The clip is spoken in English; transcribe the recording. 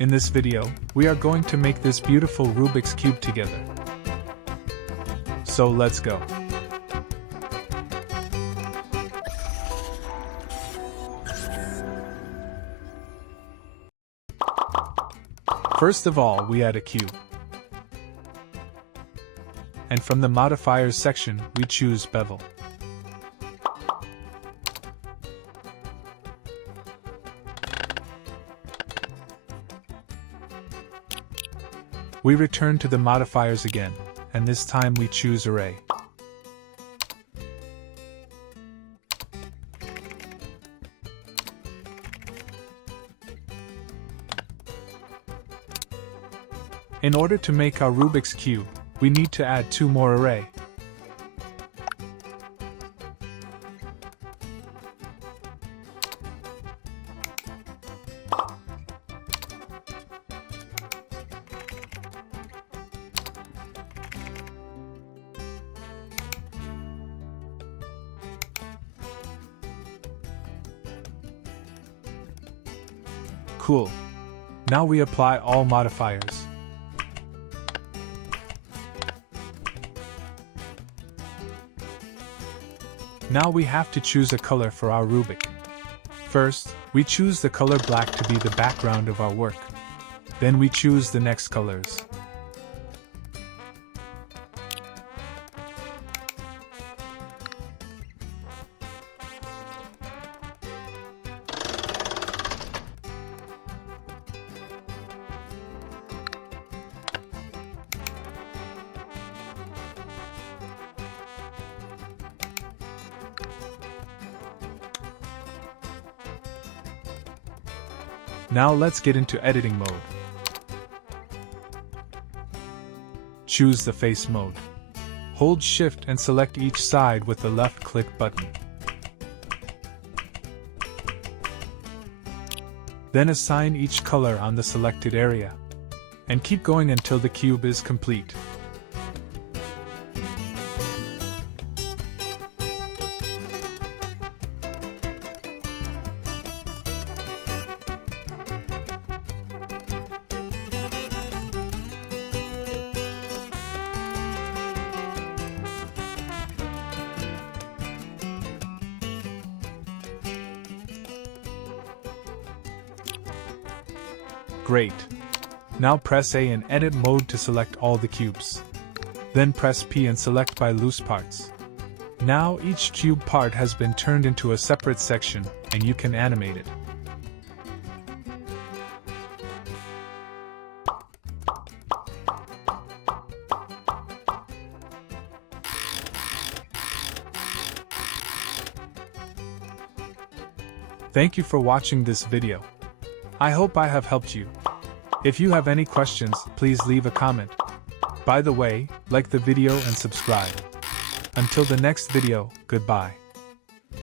In this video, we are going to make this beautiful Rubik's Cube together. So let's go. First of all, we add a cube. And from the modifiers section, we choose bevel. We return to the modifiers again, and this time we choose array. In order to make our Rubik's Cube, we need to add 2 more array. Cool. Now we apply all modifiers. Now we have to choose a color for our Rubik. First, we choose the color black to be the background of our work. Then we choose the next colors. Now let's get into editing mode. Choose the face mode. Hold Shift and select each side with the left-click button. Then assign each color on the selected area. And keep going until the cube is complete. Great. Now press A in Edit mode to select all the cubes. Then press P and select by loose parts. Now each cube part has been turned into a separate section, and you can animate it. Thank you for watching this video. I hope I have helped you. If you have any questions, please leave a comment. By the way, like the video and subscribe. Until the next video, goodbye.